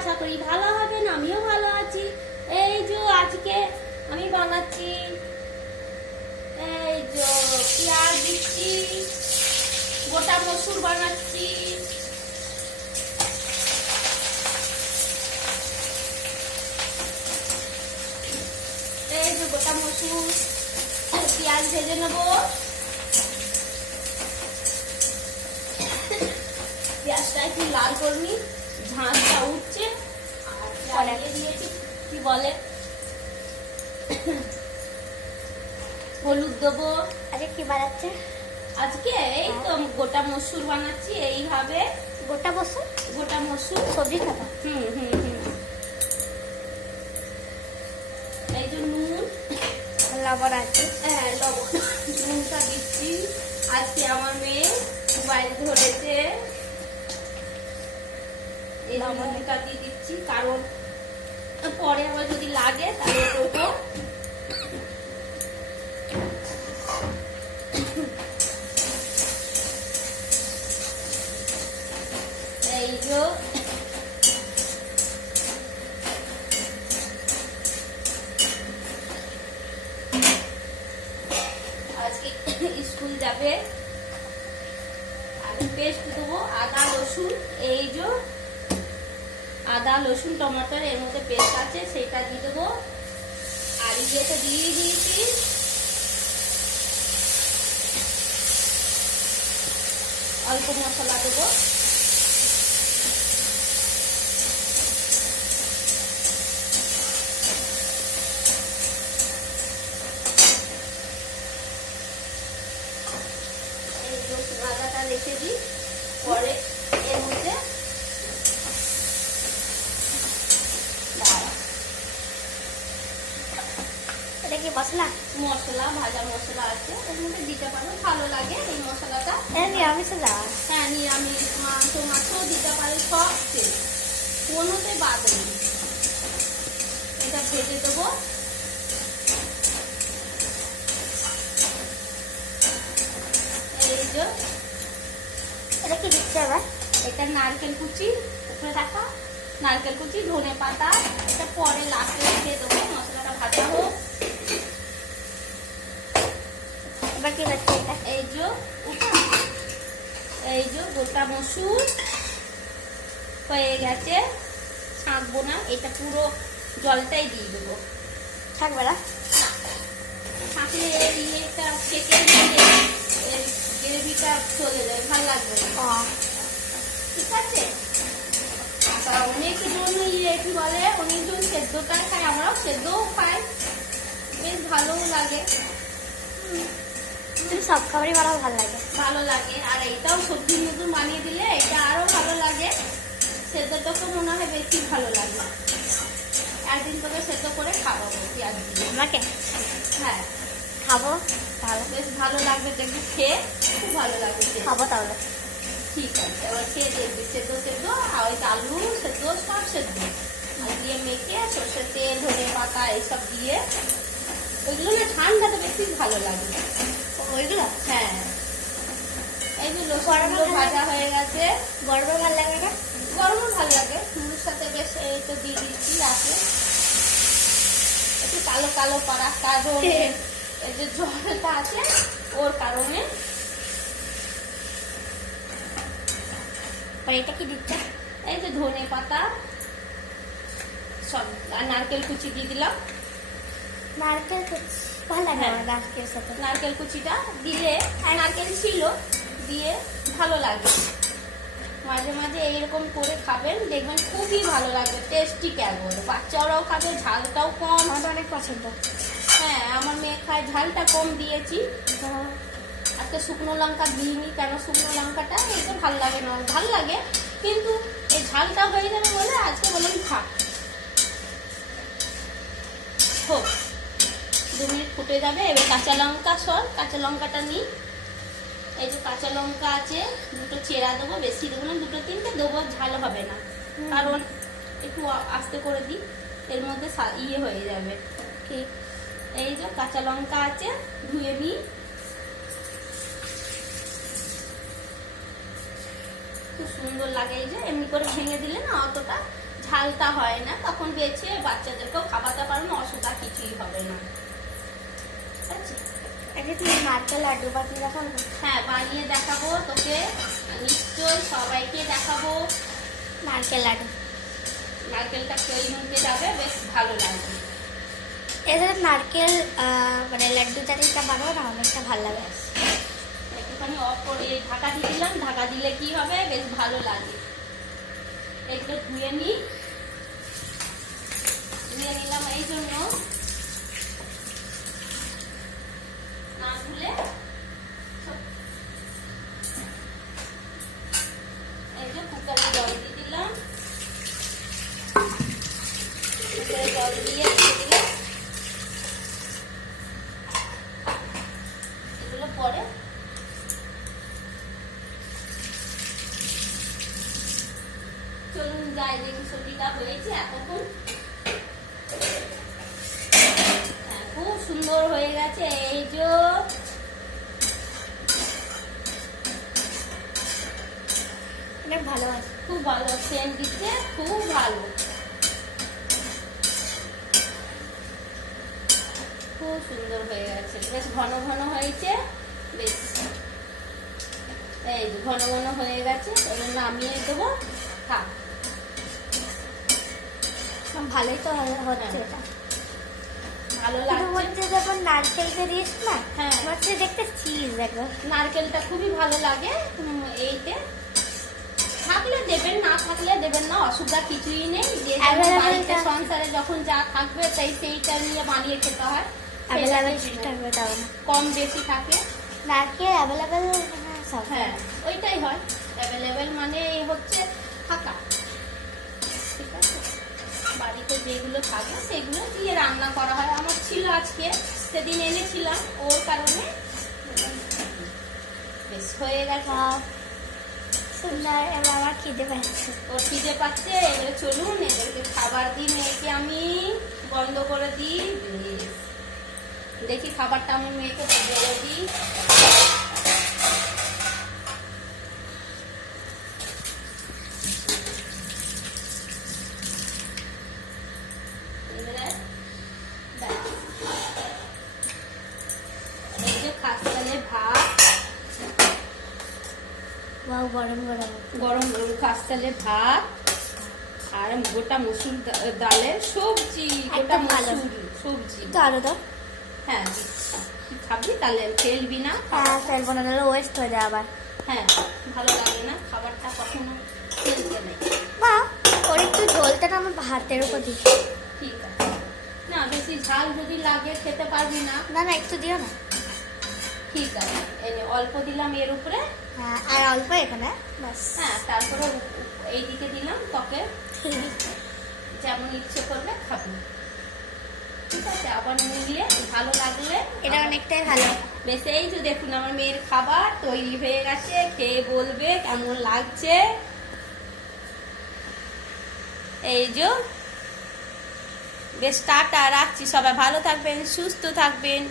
আশা করি ভালো হবেন, আমিও ভালো আছি। এই যে আজকে আমি বানাচ্ছি, এই যে পেঁয়াজ দিচ্ছি, গোটা মসুর বানাচ্ছি। এই যে গোটা মসুর, পেঁয়াজ ভেজে নেবো। পেঁয়াজটা একটু লাল করনি, ঝাঁসটা উঠছে। আর দিয়েছি কি বলে হলুদ দেবো। আজকে কি বানাচ্ছে? আজকে এই তো গোটা মসুর বানাচ্ছি। এইভাবে গোটা মসুর, গোটা মসুর সবজি খাতা। এই যে নুন, লবণ আছে। হ্যাঁ লবণ, নুনটা দিচ্ছি। আজকে আমার মেয়ে মোবাইল ধরেছে, এই লবণটা দিয়ে দিচ্ছি, কারণ পরে আবার যদি লাগে তাহলে দেবো। এই যে আজকে স্কুল যাবে, আমি পেস্ট দেবো আদা রসুন। এই যে আদা রসুন টমাটোর এর মধ্যে পেস্ট আছে, সেটা দিয়ে দেবো। আর ইয়েটা দিয়ে দিয়েছি, অল্প মশলা দেবো। এই রসুন আদাটা রেখে দিই, পরে এর মধ্যে এটা কি মশলা? মশলা, ভাজা মশলা আছে, এর মধ্যে দিতে পারো, ভালো লাগে এই মশলাটা। নিরামিষে দেওয়া? হ্যাঁ, নিরামিষ, মাংস মাছও দিতে পারে, সব কোনোতে বাদ নেই। এটা ভেজে দেবো। এই যে এটা কি দিচ্ছে আবার? এটা নারকেল কুচি, উপরে রাখা নারকেল কুচি, ধনে পাতা, এটা পরে লাস্টে দিয়ে দেবো। মশলাটা ভাজা হোক। এবার কি হচ্ছে এটা? এই যে এই যে গোটা মসুর হয়ে গেছে, ছাঁকবো না, এটা পুরো জলটাই দিয়ে দেবো। থাকবে না? ছাঁকলে ইয়েটা কেটে গ্রেভিটা চলে যায়, ভালো লাগবে না। ঠিক আছে, অনেকের জন্য কি বলে, অনেকজন সেদ্ধটা খায়, আমরাও সেদ্ধও খাই, বেশ ভালোও লাগে। তুমি সব খাবারই বানাও, ভালো লাগে? ভালো লাগে। আর এইটাও সবজির মতন বানিয়ে দিলে এটা আরো ভালো লাগে। সেদ্ধটাকে মনে হয় বেশি ভালো লাগে। একদিন করে সেদ্ধ করে খাওয়াবো পেঁয়াজ দিয়ে। আমাকে? হ্যাঁ খাবো তাহলে। বেশ ভালো লাগবে, দেখবি খেয়ে খুব ভালো লাগবে। খাবো তাহলে। ঠিক আছে, এবার খেয়ে দেখবি। সেদ্ধ সেদ্ধ আর ওই আলু সেদ্ধ, সব সেদ্ধ দিয়ে মেখে সর্ষের তেল, ধনে পাতা এইসব দিয়ে, ওইগুলো না ঠান্ডাতে বেশি ভালো লাগে। ওইগুলো? হ্যাঁ, এইগুলো গরমে ভাজা হয়ে গেছে। গরমে ভালো লাগে না? গরমও ভালো লাগে। নুনের সাথে বেশ এই তো দিয়ে দিচ্ছি, আছে একটু কালো কালো পাড়া, কারণ এই যে জলটা আছে ওর কারণে। এটা কি দিচ্ছে? এই যে ধনে পাতা, সব, আর নারকেল কুচি দিয়ে দিলাম। নারকেল কুচি ভালো লাগে হ্যাঁ। আমার নারকেল সাথে। নারকেল কুচিটা দিলে, নারকেল ছিল দিয়ে ভালো লাগে। মাঝে মাঝে এইরকম করে খাবেন, দেখবেন খুবই ভালো লাগবে, টেস্টি কেমন। বাচ্চারাও খাবে, ঝালটাও কম। আমার অনেক পছন্দ। হ্যাঁ, আমার মেয়ে খায়, ঝালটা কম দিয়েছি। আজকে শুকনো লঙ্কা দিইনি, কেন শুকনো লঙ্কাটা একটু ভালো লাগে না, ভালো লাগে কিন্তু এই ঝালটা হয়ে যাবে বলে আজকে বললাম থাক, হোক 2 মিনিট ফুটে যাবে। এবার কাঁচা লঙ্কা, কাঁচা লঙ্কাটা নিই। এই যে কাঁচা লঙ্কা আছে, দুটো চেরা দেবো, বেশি দেবো না, 2-3টে দেবো, ঝাল হবে না, কারণ একটু আস্তে করে দিই, এর মধ্যে ইয়ে হয়ে যাবে। ঠিক, এই যে কাঁচা লঙ্কা আছে, ধুয়ে নিই। খুব সুন্দর লাগে, এই যে এমনি করে ভেঙে দিলে না অতটা ঝালটা হয় না, তখন বেছে বাচ্চাদেরকেও খাওয়াতে পারবেন, অসুবিধা কিছুই হবে না। ঠিক আছে? আগে তুমি নারকেল লাড্ডু বানিয়ে দেখাবো। হ্যাঁ, বানিয়ে দেখাবো তোকে, নিশ্চয়ই সবাইকে দেখাবো। নারকেল লাড্ডু নারকেলটা তৈরি হতে যাবে, বেশ ভালো লাগবে। এদের নারকেল মানে লাড্ডু চাটনিটা বানাবো না, অনেকটা ভালো লাগে। একটুখানি অফ করে ঢাকা দিয়ে দিলাম, ঢাকা দিলে কি হবে, বেশ ভালো লাগে। একটু ধুয়ে নিলাম এই জন্য, না ধুলে এই যে কুকারে জল দিয়ে দিলাম, কুকারে জল দিয়ে দিলাম, এগুলো পরে চলুন যাই দেখি সবজিটা হয়েছে এতক্ষণ। খুব সুন্দর হয়ে গেছে, এই যে অনেক ভালো আছে। খুব ভালো সেন্ট দিচ্ছে, খুব ভালো, খুব সুন্দর হয়ে গেছে, বেশ ঘন ঘন হয়েছে, বেশ এই যে ঘন ঘন হয়ে গেছে, এবার নামিয়ে দেবো। থাক, ভালোই তো হচ্ছে হ্যাঁ। এটা। ভালো কিন্তু লাগছে। হচ্ছে যখন নারকেলটা দিয়েছ না, হ্যাঁ। হচ্ছে দেখতে চিজ একদম। নারকেলটা খুবই ভালো লাগে। এইতে থাকলে দেবেন, না থাকলে দেবেন না, অসুবিধা কিছুই নেই। যে যেমন Available বাড়িতে টা- সংসারে যখন যা থাকবে তাই সেইটা নিয়ে বানিয়ে খেতে হয়। অ্যাভেলেবেল সেটাকে থাকবে তাও না। কম বেশি থাকে। নারকেল অ্যাভেলেবেল সব। হ্যাঁ, ওইটাই হয় অ্যাভেলেবেল, মানে এই হচ্ছে থাকা। ঠিক আছে, বাড়িতে যেগুলো থাকে সেগুলো দিয়ে রান্না করা হয়। আমার ছিল আজকে, সেদিন এনেছিলাম, ওর কারণে বেশ হয়ে গেছে। সুন্দর। এবার আমার খিদে পাচ্ছে। ও খিদে পাচ্ছে, এবারে চলুন এদেরকে খাবার দিই, মেয়েকে আমি বন্ধ করে দিই। বেশ, দেখি খাবারটা আমি মেয়েকে বেড়ে দিই। এবারে ব্যাস। এই যে খাসিয়ালে ভাত, বাহ, গরম গরম। গরম গরম খাসিয়ালে ভাত, আর গোটা মসুর ডালের সবজি, গোটা একদম ভালো। মসুর সবজি। তো আরো দাও। হ্যাঁ, তুই খাবি তাহলে ফেলবি না। হ্যাঁ, ফেলবো না, তাহলে ওয়েস্ট হয়ে যায় আবার। হ্যাঁ, ভালো লাগে না খাবারটা, কখনো ফেলতে নেই। বা ওর একটু ঝোলটা না আমার ভাতের উপর দিই। ঠিক আছে, না বেশি ঝাল যদি লাগে খেতে পারবি না, না না, একটু দিও না। ঠিক আছে, এনে অল্প দিলাম এর উপরে। হ্যাঁ, আর অল্প এখানে ব্যাস। হ্যাঁ, তারপরে এইদিকে দিলাম, তোকে যেমন ইচ্ছে করবে খাবি। ঠিক আছে, আবার নিলে ভালো লাগলে এটা অনেকটাই ভালো। বেশ। এই যে দেখুন আমার মেয়ের খাবার তৈরি হয়ে গেছে, খেয়ে বলবে কেমন লাগছে। এই যে বেশ, টাটা, রাখছি। সবাই ভালো থাকবেন, সুস্থ থাকবেন।